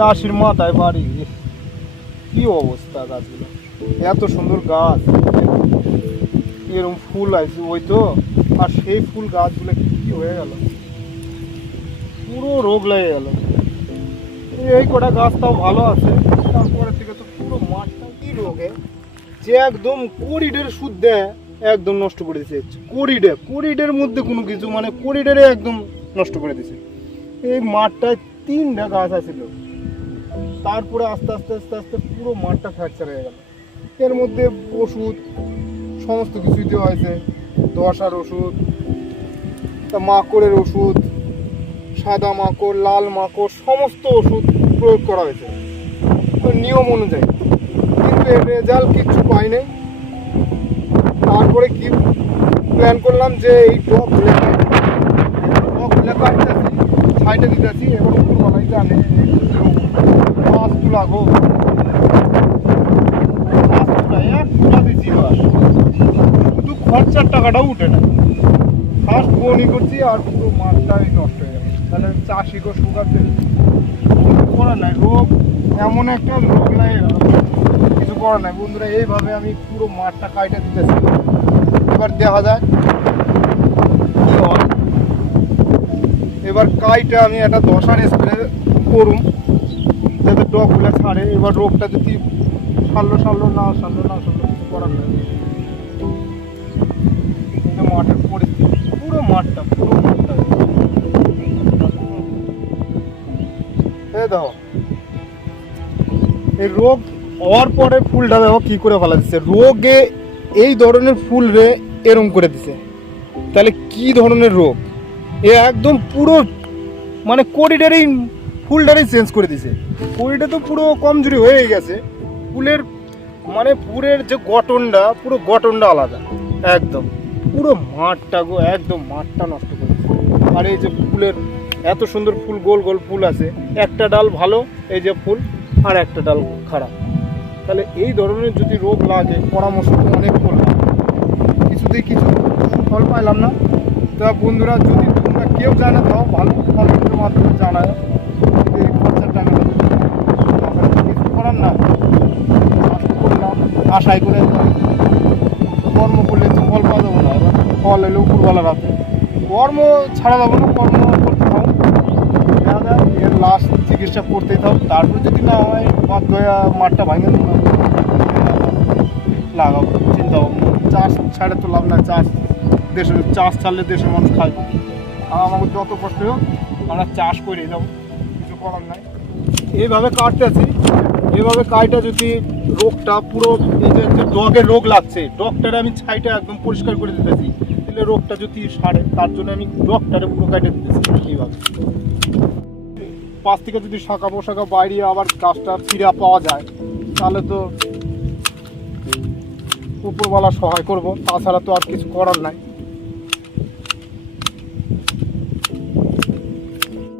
চাষির মাথায় বাড়ি। কি অবস্থা গাছগুলো? এত সুন্দর গাছ। এরকম ফুল আছে, ওই তো। আর সেই ফুল গাছগুলো কি হয়ে গেল? পুরো রোগ লেগে গেল। এই কটা গাছ তাও ভালো আছে। তারপরে থেকে তো পুরো মাঠটা কি রোগে? যে একদম কোরিডের সুদ দেয় একদম নষ্ট করে দিয়েছে কোরিডে কোরিডের মধ্যে কোনো কিছু মানে কোরিডেরে একদম নষ্ট করে দিয়েছে এই মাঠটায় তিনটা গাছ আছিল তারপরে আস্তে আস্তে আস্তে আস্তে পুরো মাঠটা ফ্র্যাকচার হয়ে গেল। এর মধ্যে ওষুধ, সমস্ত কিছুই দেওয়া হয়েছে। দশার ওষুধ মাকড়ের ওষুধ, সাদা মাকড়, লাল মাকড়, সমস্ত ওষুধ প্রয়োগ করা হয়েছে। নিয়ম অনুযায়ী। কিন্তু এর রেজাল্ট কিচ্ছু পাই নাই তারপরে কি প্ল্যান করলাম যে এই টপ লেখা টপ লেখা দিতেছি, সাইডে দিতেছি এবার উপরবেলায় জানে শুধু খরচার টাকাটাও উঠে না। ফার্স্ট বনি করছি, আর পুরো মাছটাই নষ্ট হয়ে গেল। তাহলে চাষিকে শুকাতে করার নাই রোগ এমন একটা রোগ নাই কিছু করার নাই। বন্ধুরা, এইভাবে আমি পুরো মাঠটা কাইটে দিতেছি। এবার দেখা যায় এবার কাইটা আমি একটা দশার স্প্রে করুম। যাতে ডগগুলো ছাড়ে, এবার রোগটা যদি সারলো সারলো, না সারলো না সারলো, কিছু করার নাই। মাঠের পরিস্থিতি। পুরো মাঠটা পুরো মাঠটা। এই রোগ হওয়ার পরে ফুলটা দেখো কি করে ফেলা দিচ্ছে। রোগে এই ধরনের ফুল রে এরম করে দিছে। তাহলে কি ধরনের রোগ? এ একদম পুরো মানে করিডারেই ফুলটারই চেঞ্জ করে দিছে। করিডে তো পুরো কমজোরি হয়ে গেছে। ফুলের মানে ফুলের যে গঠনটা, পুরো গঠনটা আলাদা। একদম। পুরো মাঠটা গো, একদম মাঠটা নষ্ট করে আর এই যে ফুলের এত সুন্দর ফুল, গোল গোল ফুল আছে। একটা ডাল ভালো, এই যে ফুল, আর একটা ডাল খারাপ। তাহলে এই ধরনের যদি রোগ লাগে, পরামর্শ অনেক করলাম। কিছুতেই কিছু ফল পাইলাম না। তা বন্ধুরা, যদি তোমরা কেউ জানা, তাও ভালো কমেন্টের মাধ্যমে জানায় যে এই খরচার টাকাটা যদি তাহলে তো কিছু করার না চাষ করলাম আশাই করে কর্ম করলে তো ফল পাওয়া যাবে না, এবার ফল এলে উপরবেলা রাতে কর্ম ছাড়া যাবে না, কর্ম করতে যায় এর লাস্ট চিকিৎসা করতেই থাও তারপর যদি না হয় বাধ্য হয়ে মাঠটা ভাঙে দেবো। লাগাবো, চিন্তা ভাবনা চাষ ছাড়ে তো লাভ না চাষ দেশের, চাষ ছাড়লে দেশের মানুষ আর আমাকে যত কষ্ট হোক, আমরা চাষ করে যাব, কিছু করার নাই। এইভাবে কাটতে কাটতেছি। এইভাবে কাইটা যদি রোগটা পুরো এই যে ডগের রোগ লাগছে, ডগটারে আমি ছাইটা একদম পরিষ্কার করে দিতেছি। তাহলে রোগটা যদি সারে, তার জন্য আমি ডগটারে পুরো কাটে দিতেছি এইভাবে। পাশ থেকে যদি শাখা পোশাখা বাইরে আবার গাছটা ফিরা পাওয়া যায়, তাহলে তো উপরওয়ালা সহায় করব, তাছাড়া তো আর কিছু করার নাই।